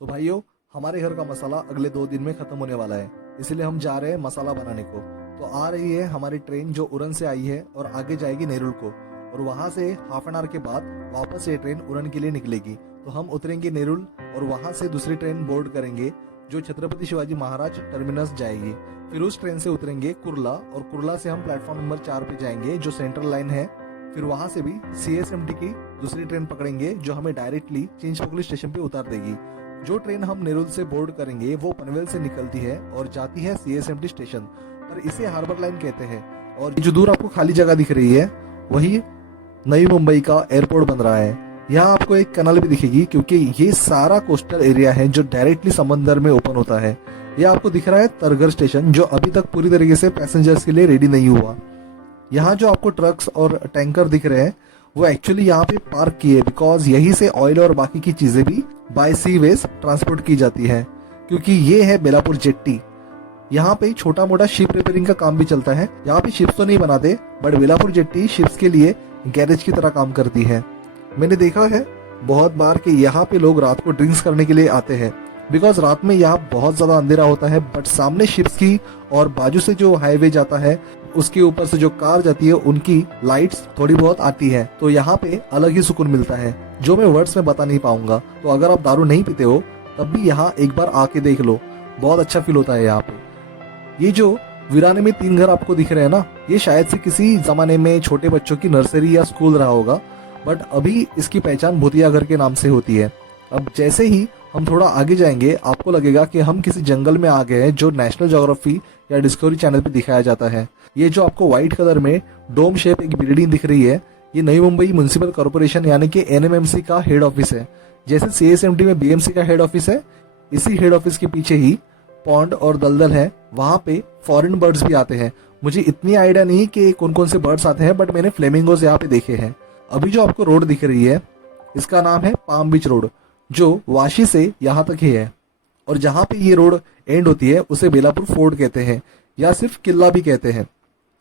तो भाइयों, हमारे घर का मसाला अगले 2 दिन में खत्म होने वाला है, इसलिए हम जा रहे हैं मसाला बनाने को। तो आ रही है हमारी ट्रेन जो उरन से आई है और आगे जाएगी नेरुल को, और वहां से हाफ एन आवर के बाद वापस ये ट्रेन उरन के लिए निकलेगी। तो हम उतरेंगे नेरुल और वहां से दूसरी ट्रेन बोर्ड करेंगे जो छत्रपति शिवाजी महाराज टर्मिनस जाएगी। फिर उस ट्रेन से उतरेंगे कुर्ला, और कुर्ला से हम प्लेटफॉर्म नंबर 4 पे जाएंगे जो सेंट्रल लाइन है। फिर वहां से भी CSMT की दूसरी ट्रेन पकड़ेंगे जो हमें डायरेक्टली चिंचपोकली स्टेशन पे उतार देगी। जो ट्रेन हम नेरुल से बोर्ड करेंगे वो पनवेल से निकलती है और जाती है CSMT स्टेशन, पर इसे हार्बर लाइन कहते हैं। और जो दूर आपको खाली जगह दिख रही है वही नई मुंबई का एयरपोर्ट बन रहा है। यहाँ आपको एक कनाल भी दिखेगी क्योंकि ये सारा कोस्टल एरिया है जो डायरेक्टली समंदर में ओपन होता है। ये आपको दिख रहा है तरगर स्टेशन जो अभी तक पूरी तरीके से पैसेंजर्स के लिए रेडी नहीं हुआ। यहाँ जो आपको ट्रक्स और टैंकर दिख रहे हैं वो एक्चुअली यहाँ पे पार्क किए, बिकॉज यहीं से ऑयल और बाकी की चीजें भी बाय सी वेज ट्रांसपोर्ट की जाती है, क्योंकि ये है बेलापुर जेट्टी। यहाँ पे छोटा मोटा शिप रिपेयरिंग का काम भी चलता है। यहाँ पे शिप्स तो नहीं बनाते, बट बेलापुर जेट्टी शिप्स के लिए गैरेज की तरह काम करती है। मैंने देखा है बहुत बार कि यहाँ पे लोग रात को ड्रिंक्स करने के लिए आते हैं, बिकॉज रात में यहाँ बहुत ज्यादा अंधेरा होता है। बट सामने शिप्स की और बाजू से जो हाईवे जाता है उसके ऊपर से जो कार जाती है उनकी लाइट्स थोड़ी बहुत आती है, तो यहाँ पे अलग ही सुकून मिलता है जो मैं वर्ड्स में बता नहीं पाऊंगा। तो अगर आप दारू नहीं पीते हो तब भी यहाँ एक बार आके देख लो, बहुत अच्छा फील होता है यहाँ पे। ये जो वीराने में 3 घर आपको दिख रहे हैं ना, ये शायद से किसी जमाने में छोटे बच्चों की नर्सरी या स्कूल रहा होगा, बट अभी इसकी पहचान भूतिया घर के नाम से होती है। अब जैसे ही हम थोड़ा आगे जाएंगे आपको लगेगा कि हम किसी जंगल में आ गए हैं जो नेशनल ज्योग्राफी या डिस्कवरी चैनल पे दिखाया जाता है। ये जो आपको व्हाइट कलर में डोम शेप एक बिल्डिंग दिख रही है, ये नई मुंबई म्युनिसिपल कॉर्पोरेशन यानी कि NMMC का हेड ऑफिस है। जैसे CSMT में BMC का हेड ऑफिस है, इसी हेड ऑफिस के पीछे ही पॉन्ड और दलदल है, वहां पे फॉरेन बर्ड्स भी आते हैं। मुझे इतनी आइडिया नहीं कि कौन कौन से बर्ड्स आते हैं, बट मैंने फ्लेमिंगोज यहाँ पे देखे हैं। अभी जो आपको रोड दिख रही है इसका नाम है पाम बीच रोड, जो वाशी से यहाँ तक ही है। और जहाँ पे ये रोड एंड होती है उसे बेलापुर फोर्ट कहते हैं, या सिर्फ किला भी कहते हैं।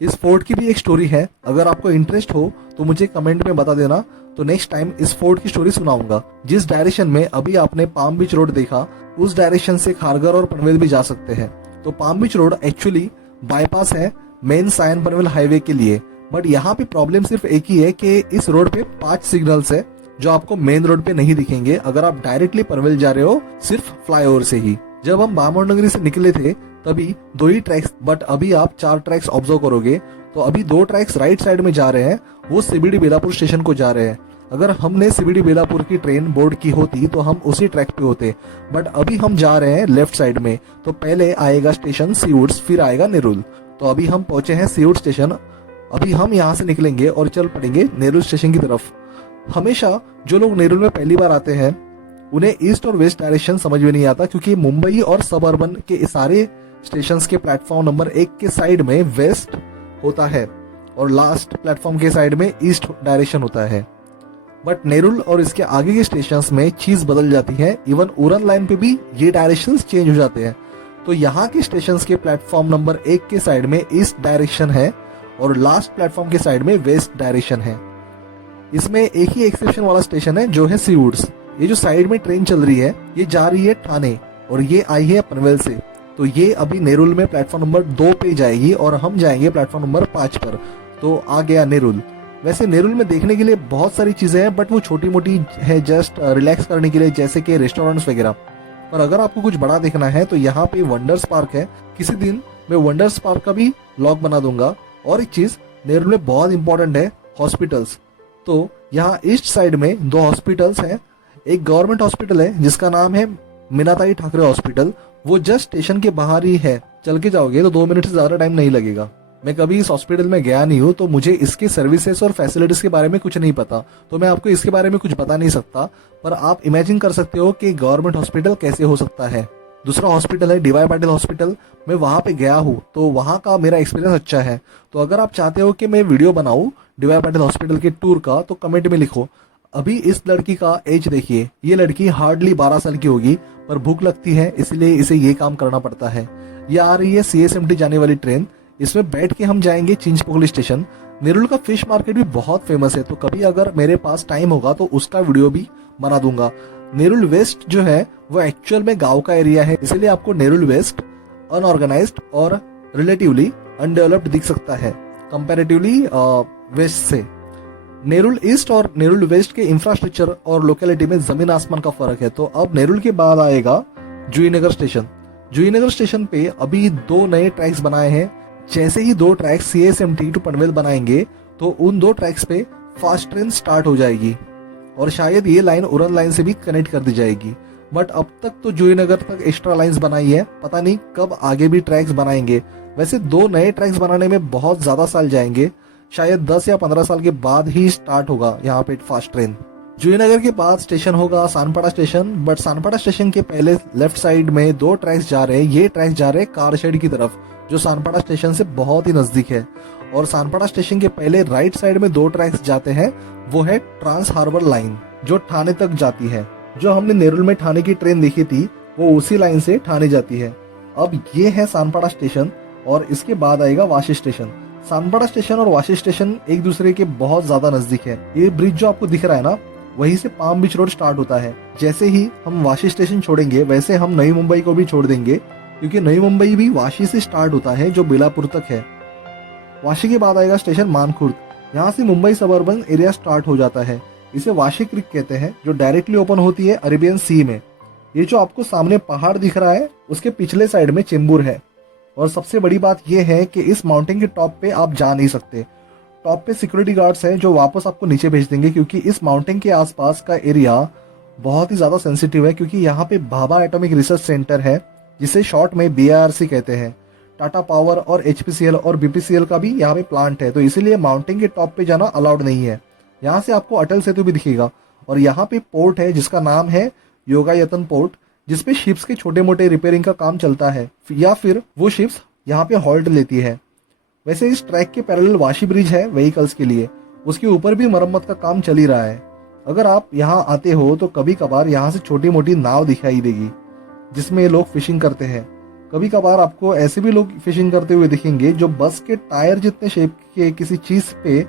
इस फोर्ट की भी एक स्टोरी है, अगर आपको इंटरेस्ट हो तो मुझे कमेंट में बता देना, तो नेक्स्ट टाइम इस फोर्ट की स्टोरी सुनाऊंगा। जिस डायरेक्शन में अभी आपने पाम बीच रोड देखा उस डायरेक्शन से खारगर और पनवेल भी जा सकते हैं। तो पाम बीच रोड एक्चुअली बाईपास है मेन सायन पनवेल हाईवे के लिए, बट यहाँ पे प्रॉब्लम सिर्फ एक ही है कि इस रोड पे 5 सिग्नल्स है जो आपको मेन रोड पे नहीं दिखेंगे अगर आप डायरेक्टली पनवेल जा रहे हो सिर्फ फ्लाईओवर से ही। जब हम बामोड़ नगरी से निकले थे तभी 2 ही ट्रैक्स, बट अभी आप 4 ट्रैक्स ऑब्जर्व करोगे तो अभी 2 ट्रैक्स राइट साइड में जा रहे हैं, वो CBD बेलापुर स्टेशन को जा रहे हैं। अगर हमने CBD बेलापुर की ट्रेन बोर्ड की होती तो हम उसी ट्रैक पे होते, बट अभी हम जा रहे हैं लेफ्ट साइड में। तो पहले आएगा स्टेशन सीवुड्स, फिर आएगा नेरुल। तो अभी हम पहुंचे हैं सीवुड स्टेशन। अभी हम यहाँ से निकलेंगे और चल पड़ेंगे नेरुल स्टेशन की तरफ। हमेशा जो लोग नेरुल में पहली बार आते हैं उन्हें ईस्ट और वेस्ट डायरेक्शन समझ में नहीं आता, क्योंकि मुंबई और सब अर्बन के सारे स्टेशंस के प्लेटफॉर्म नंबर 1 के साइड में वेस्ट होता है और लास्ट प्लेटफॉर्म के साइड में ईस्ट डायरेक्शन होता है। बट नेरुल और इसके आगे के स्टेशंस में चीज बदल जाती है, इवन उड़न लाइन पे भी ये डायरेक्शंस चेंज हो जाते हैं। तो यहाँ के स्टेशंस के प्लेटफॉर्म नंबर 1 के साइड में ईस्ट डायरेक्शन है और लास्ट प्लेटफॉर्म के साइड में वेस्ट डायरेक्शन है। इसमें एक ही एक्सेप्शन वाला स्टेशन है जो है सीवुड्स। ये जो साइड में ट्रेन चल रही है ये जा रही है ठाणे और ये आई है पनवेल से। तो ये अभी नेरुल में प्लेटफॉर्म नंबर 2 पे जाएगी और हम जाएंगे प्लेटफॉर्म नंबर 5 पर। तो आ गया नेरुल। वैसे नेरुल में देखने के लिए बहुत सारी चीजें हैं, बट वो छोटी मोटी है जस्ट रिलैक्स करने के लिए, जैसे कि रेस्टोरेंट्स वगैरह। पर अगर आपको कुछ बड़ा देखना है तो यहाँ पे वंडर्स पार्क है। किसी दिन मैं वंडर्स पार्क का भी व्लॉग बना दूंगा। और एक चीज नेरुल में बहुत इंपॉर्टेंट है, हॉस्पिटल्स। तो यहाँ ईस्ट साइड में 2 हॉस्पिटल्स हैं। एक गवर्नमेंट हॉस्पिटल है जिसका नाम है मीनाताई ठाकरे हॉस्पिटल, वो जस्ट स्टेशन के बाहर ही है। चल के जाओगे तो 2 मिनट से ज्यादा टाइम नहीं लगेगा। मैं कभी इस हॉस्पिटल में गया नहीं हूँ तो मुझे इसके सर्विसेज और फैसिलिटीज के बारे में कुछ नहीं पता, तो मैं आपको इसके बारे में कुछ बता नहीं सकता। पर आप इमेजिन कर सकते हो कि गवर्नमेंट हॉस्पिटल कैसे हो सकता है। दूसरा हॉस्पिटल है DY पाटिल हॉस्पिटल। मैं वहां पे गया हूँ तो वहां का मेरा एक्सपीरियंस अच्छा है। तो अगर आप चाहते हो कि मैं वीडियो बनाऊं DY पाटिल हॉस्पिटल के टूर का तो कमेंट में लिखो। अभी इस लड़की का एज देखिए, ये लड़की हार्डली 12 साल की होगी, पर भूख लगती है इसलिए इसे ये काम करना पड़ता है। ये आ रही है CSMT जाने वाली ट्रेन, इसमें बैठ के हम जाएंगे चिंचपोकली स्टेशन। नेरुल का फिश मार्केट भी बहुत फेमस है, तो कभी अगर मेरे पास टाइम होगा तो उसका वीडियो भी बना दूंगा। नेरुल वेस्ट जो है वो एक्चुअल में गांव का एरिया है, इसीलिए आपको नेरुल वेस्ट अनऑर्गेनाइज्ड और रिलेटिवली अनडेवलप्ड दिख सकता है कंपैरेटिवली वेस्ट से। नेरुल ईस्ट और नेरुल वेस्ट के इंफ्रास्ट्रक्चर और लोकेलिटी में जमीन आसमान का फर्क है। तो अब नेरुल के बाद आएगा जूहीनगर स्टेशन। जूहीनगर स्टेशन पे अभी 2 नए ट्रैक्स बनाए हैं। जैसे ही 2 ट्रैक्स CSMT टू पनवेल बनाएंगे तो उन 2 ट्रैक्स पे फास्ट ट्रेन स्टार्ट हो जाएगी और शायद ये लाइन उड़न लाइन से भी कनेक्ट कर दी जाएगी। बट अब तक तो जूहीनगर तक एक्स्ट्रा लाइंस बनाई है, पता नहीं कब आगे भी ट्रैक्स बनाएंगे। वैसे 2 नए ट्रैक्स बनाने में बहुत ज्यादा साल जाएंगे, शायद 10 या 15 साल के बाद ही स्टार्ट होगा यहाँ पे फास्ट ट्रेन। जूहीनगर के बाद स्टेशन होगा Sanpada station, but Sanpada station के पहले लेफ्ट साइड में 2 ट्रैक्स जा रहे हैं। ये ट्रैक्स जा रहे हैं कारशेड की तरफ, जो सानपाड़ा स्टेशन से बहुत ही नजदीक है। और सानपाड़ा स्टेशन के पहले राइट साइड में 2 ट्रैक्स जाते हैं, वो है ट्रांस हार्बर लाइन जो ठाणे तक जाती है। जो हमने नेरुल में ठाणे की ट्रेन देखी थी वो उसी लाइन से ठाणे जाती है। अब ये है सानपाड़ा स्टेशन और इसके बाद आएगा वाशी स्टेशन। सानपाड़ा स्टेशन और वाशी स्टेशन एक दूसरे के बहुत ज्यादा नजदीक है। ये ब्रिज जो आपको दिख रहा है ना, वहीं से पाम बीच रोड स्टार्ट होता है। जैसे ही हम वाशी स्टेशन छोड़ेंगे वैसे हम नई मुंबई को भी छोड़ देंगे, क्योंकि नई मुंबई भी वाशी से स्टार्ट होता है जो बेलापुर तक है। वाशी के बाद आएगा स्टेशन मानखुर्द। यहाँ से मुंबई सबर्बन एरिया स्टार्ट हो जाता है। इसे वाशी क्रिक कहते हैं, जो डायरेक्टली ओपन होती है अरेबियन सी में। ये जो आपको सामने पहाड़ दिख रहा है उसके पिछले साइड में चेंबूर है। और सबसे बड़ी बात यह है कि इस माउंटेन के टॉप पे आप जा नहीं सकते। टॉप पे सिक्योरिटी गार्ड्स हैं जो वापस आपको नीचे भेज देंगे, क्योंकि इस माउंटेन के आसपास का एरिया बहुत ही ज्यादा सेंसिटिव है। क्योंकि यहाँ पे भाभा एटॉमिक रिसर्च सेंटर है, जिसे शॉर्ट में BIRC कहते हैं। टाटा पावर और HPCL और BPCL का भी यहाँ पे प्लांट है, तो इसीलिए माउंटेन के टॉप पे जाना अलाउड नहीं है। यहाँ से आपको अटल सेतु भी दिखेगा और यहाँ पे पोर्ट है जिसका नाम है योगायतन पोर्ट, जिसपे शिप्स के छोटे मोटे रिपेयरिंग का काम चलता है या फिर वो शिप्स यहाँ पे हॉल्ट लेती है। वैसे इस ट्रैक के पैरेलल वाशी ब्रिज है व्हीकल्स के लिए, उसके ऊपर भी मरम्मत का काम चल ही रहा है। अगर आप यहाँ आते हो तो कभी कभार यहाँ से छोटी मोटी नाव दिखाई देगी जिसमें लोग फिशिंग करते हैं। कभी कभार आपको ऐसे भी लोग फिशिंग करते हुए दिखेंगे जो बस के टायर जितने शेप के किसी चीज पे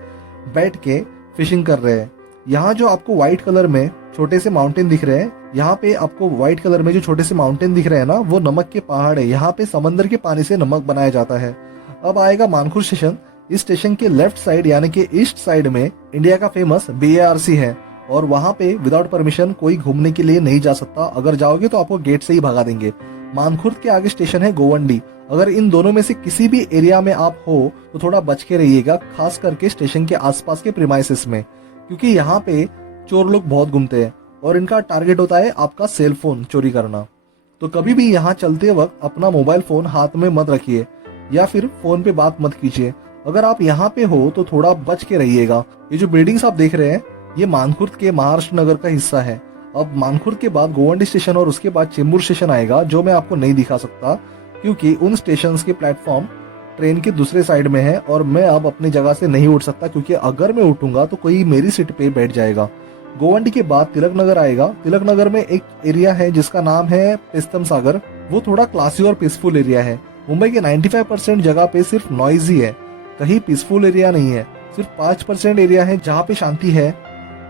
बैठ के फिशिंग कर रहे हैं। यहाँ जो आपको व्हाइट कलर में छोटे से माउंटेन दिख रहे हैं, यहाँ पे आपको व्हाइट कलर में जो छोटे से माउंटेन दिख रहे हैं ना, वो नमक के पहाड़ है। यहाँ पे समंदर के पानी से नमक बनाया जाता है। अब आएगा मानखुर्द स्टेशन। इस स्टेशन के लेफ्ट साइड यानी कि ईस्ट साइड में इंडिया का फेमस BIRC है और वहां पे विदाउट परमिशन कोई घूमने के लिए नहीं जा सकता। अगर जाओगे तो आपको गेट से ही भगा देंगे। मानखुर्द के आगे स्टेशन है गोवंडी। अगर इन दोनों में से किसी भी एरिया में आप हो तो थोड़ा बच के रहिएगा, खास करके स्टेशन के आसपास के प्रीमाइसेस में, क्योंकि यहाँ पे चोर लोग बहुत घूमते हैं और इनका टारगेट होता है आपका सेल फोन चोरी करना। तो कभी भी यहाँ चलते वक्त अपना मोबाइल फोन हाथ में मत रखिए या फिर फोन पे बात मत कीजिए। अगर आप यहाँ पे हो तो थोड़ा बच के रहिएगा। ये जो बिल्डिंग्स आप देख रहे हैं ये मानखुर्द के महाराष्ट्र नगर का हिस्सा है। अब मानखुर्द के बाद गोवंडी स्टेशन और उसके बाद चेंबूर स्टेशन आएगा, जो मैं आपको नहीं दिखा सकता क्योंकि उन स्टेशंस के प्लेटफॉर्म ट्रेन के दूसरे साइड में है और मैं अब अपनी जगह से नहीं उठ सकता, क्योंकि अगर मैं उठूंगा तो कोई मेरी सीट पे बैठ जाएगा। गोवंडी के बाद तिलक नगर आएगा। तिलक नगर में एक एरिया है जिसका नाम है पेस्तम सागर। वो थोड़ा क्लासी और पीसफुल एरिया है। मुंबई के 95% जगह पे सिर्फ नॉइज ही है, कहीं पीसफुल एरिया नहीं है। सिर्फ 5% एरिया है जहाँ पे शांति है,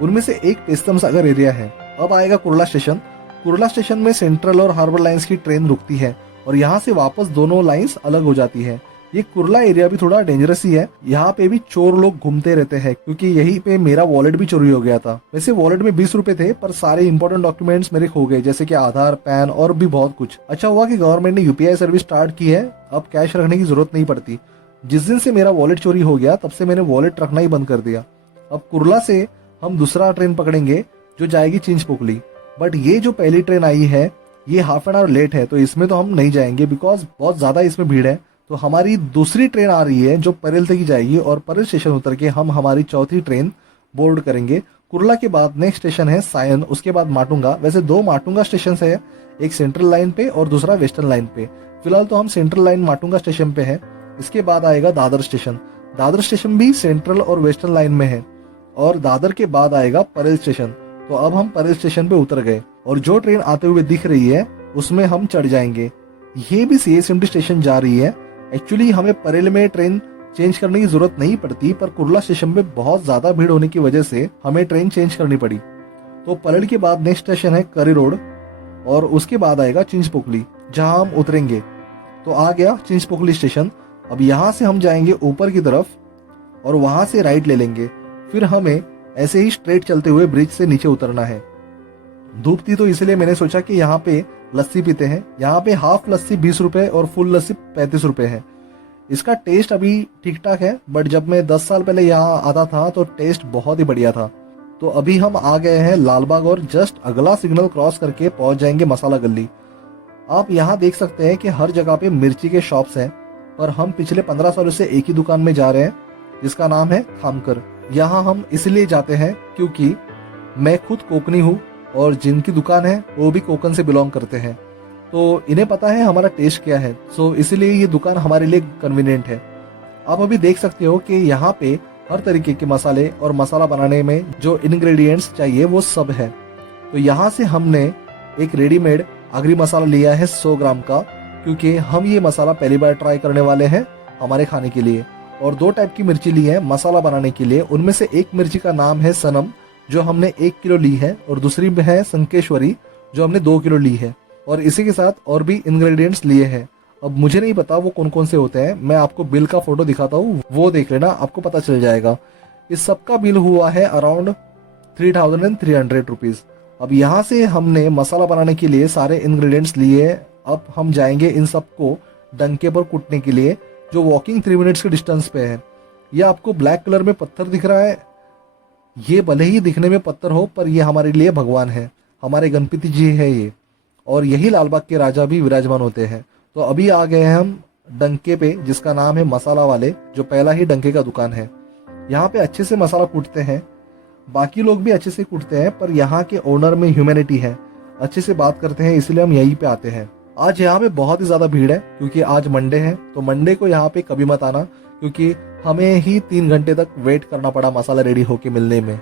उनमें से एक पेस्तम सागर एरिया है। अब आएगा कुर्ला स्टेशन। कुर्ला स्टेशन में सेंट्रल और हार्बर लाइंस की ट्रेन रुकती है और यहाँ से वापस दोनों लाइंस अलग हो जाती है। ये कुर्ला एरिया भी थोड़ा डेंजरस ही है। यहाँ पे भी चोर लोग घूमते रहते हैं, क्योंकि यहीं पे मेरा वॉलेट भी चोरी हो गया था। वैसे वॉलेट में 20 रुपए थे, पर सारे इंपॉर्टेंट डॉक्यूमेंट्स मेरे खो गए, जैसे कि आधार, पैन और भी बहुत कुछ। अच्छा हुआ कि गवर्नमेंट ने UPI सर्विस स्टार्ट की है, अब कैश रखने की जरूरत नहीं पड़ती। जिस दिन से मेरा वॉलेट चोरी हो गया तब से मैंने वॉलेट रखना ही बंद कर दिया। अब कुर्ला से हम दूसरा ट्रेन पकड़ेंगे जो जाएगी चिंचपोकली। बट ये जो पहली ट्रेन आई है ये हाफ एन आवर लेट है, तो इसमें तो हम नहीं जाएंगे बिकॉज बहुत ज्यादा इसमें भीड़ है। तो हमारी दूसरी ट्रेन आ रही है जो परेल तक ही जाएगी और परेल स्टेशन उतर के हम हमारी चौथी ट्रेन बोर्ड करेंगे। कुर्ला के बाद नेक्स्ट स्टेशन है सायन, उसके बाद माटुंगा। वैसे 2 माटुंगा स्टेशन है, एक सेंट्रल लाइन पे और दूसरा वेस्टर्न लाइन पे। फिलहाल तो हम सेंट्रल लाइन माटुंगा स्टेशन पे है। इसके बाद आएगा दादर स्टेशन। दादर स्टेशन भी सेंट्रल और वेस्टर्न लाइन में है और दादर के बाद आएगा परेल स्टेशन। तो अब हम परेल स्टेशन पे उतर गए और जो ट्रेन आते हुए दिख रही है उसमें हम चढ़ जाएंगे। ये भी CSMT स्टेशन जा रही है। एक्चुअली हमें परेल में ट्रेन चेंज करने की जरूरत नहीं पड़ती, पर कुर्ला स्टेशन पे बहुत ज्यादा भीड़ होने की वजह से हमें ट्रेन चेंज करनी पड़ी। तो पलड़ के बाद नेक्स्ट स्टेशन है करी रोड और उसके बाद आएगा चिंचपोकली जहां हम उतरेंगे। तो आ गया चिंचपोकली स्टेशन। अब यहाँ से हम जाएंगे ऊपर की तरफ और वहां से राइट ले लेंगे। फिर हमें ऐसे ही स्ट्रेट चलते हुए ब्रिज से नीचे उतरना है। धूप थी तो इसलिए मैंने सोचा कि यहाँ पे लस्सी पीते हैं। यहाँ पे हाफ लस्सी 20 रुपए और फुल लस्सी 35 रुपए है। इसका टेस्ट अभी ठीक ठाक है, बट जब मैं 10 साल पहले यहाँ आता था तो टेस्ट बहुत ही बढ़िया था। तो अभी हम आ गए हैं लालबाग और जस्ट अगला सिग्नल क्रॉस करके पहुंच जाएंगे मसाला गली। आप यहाँ देख सकते हैं कि हर जगह पे मिर्ची के शॉप्स हैं, पर हम पिछले 15 सालों से एक ही दुकान में जा रहे हैं जिसका नाम है खामकर। यहाँ हम इसलिए जाते हैं क्योंकि मैं खुद कोकनी हूँ और जिनकी दुकान है वो भी कोकन से बिलोंग करते हैं, तो इन्हें पता है हमारा टेस्ट क्या है। सो इसलिए ये दुकान हमारे लिए कन्वीनियंट है। आप अभी देख सकते हो कि यहाँ पे हर तरीके के मसाले और मसाला बनाने में जो इंग्रेडिएंट्स चाहिए वो सब है। तो यहाँ से हमने एक रेडीमेड आगरी मसाला लिया है 100 ग्राम का, क्योंकि हम ये मसाला पहली बार ट्राई करने वाले हैं हमारे खाने के लिए। और 2 टाइप की मिर्ची ली है मसाला बनाने के लिए। उनमें से एक मिर्ची का नाम है सनम जो हमने 1 किलो ली है और दूसरी में है संकेश्वरी जो हमने 2 किलो ली है। और इसी के साथ और भी इंग्रेडिएंट्स लिए हैं। अब मुझे नहीं पता वो कौन कौन से होते हैं, मैं आपको बिल का फोटो दिखाता हूँ, वो देख लेना, आपको पता चल जाएगा। इस सब का बिल हुआ है अराउंड 3300 रुपीज। अब यहाँ से हमने मसाला बनाने के लिए सारे इंग्रेडिएंट्स लिए। अब हम जाएंगे इन सबको डंके पर कूटने के लिए, जो वॉकिंग 3 मिनट्स के डिस्टेंस पे है। ये आपको ब्लैक कलर में पत्थर दिख रहा है, ये भले ही दिखने में पत्थर हो पर ये हमारे लिए भगवान है, हमारे गणपति जी है ये। और यही लालबाग के राजा भी विराजमान होते हैं। तो अभी आ गए हैं हम डंके पे जिसका नाम है मसाला वाले, जो पहला ही डंके का दुकान है। यहाँ पे अच्छे से मसाला कूटते हैं, बाकी लोग भी अच्छे से कूटते हैं, पर यहाँ के ओनर में ह्यूमैनिटी है, अच्छे से बात करते हैं, इसलिए हम यहीं पे आते हैं। आज यहाँ पे बहुत ही ज्यादा भीड़ है क्योंकि आज मंडे है। तो मंडे को यहाँ पे कभी मत आना, क्योंकि हमें ही 3 घंटे तक वेट करना पड़ा मसाला रेडी होके मिलने में।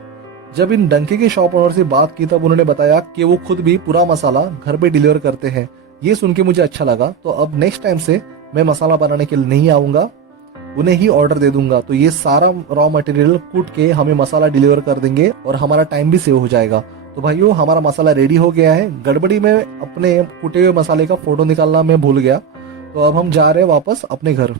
जब इन डंके के शॉप ओनर से बात की तब उन्होंने बताया कि वो खुद भी पूरा मसाला घर पे डिलीवर करते हैं। ये सुन के मुझे अच्छा लगा। तो अब नेक्स्ट टाइम से मैं मसाला बनाने के लिए नहीं आऊंगा, उन्हें ही ऑर्डर दे दूंगा। तो ये सारा रॉ मटेरियल कूट के हमें मसाला डिलीवर कर देंगे और हमारा टाइम भी सेव हो जाएगा। तो भाइयों हमारा मसाला रेडी हो गया है। गड़बड़ी में अपने कुटे हुए मसाले का फोटो निकालना मैं भूल गया। तो अब हम जा रहे हैं वापस अपने घर।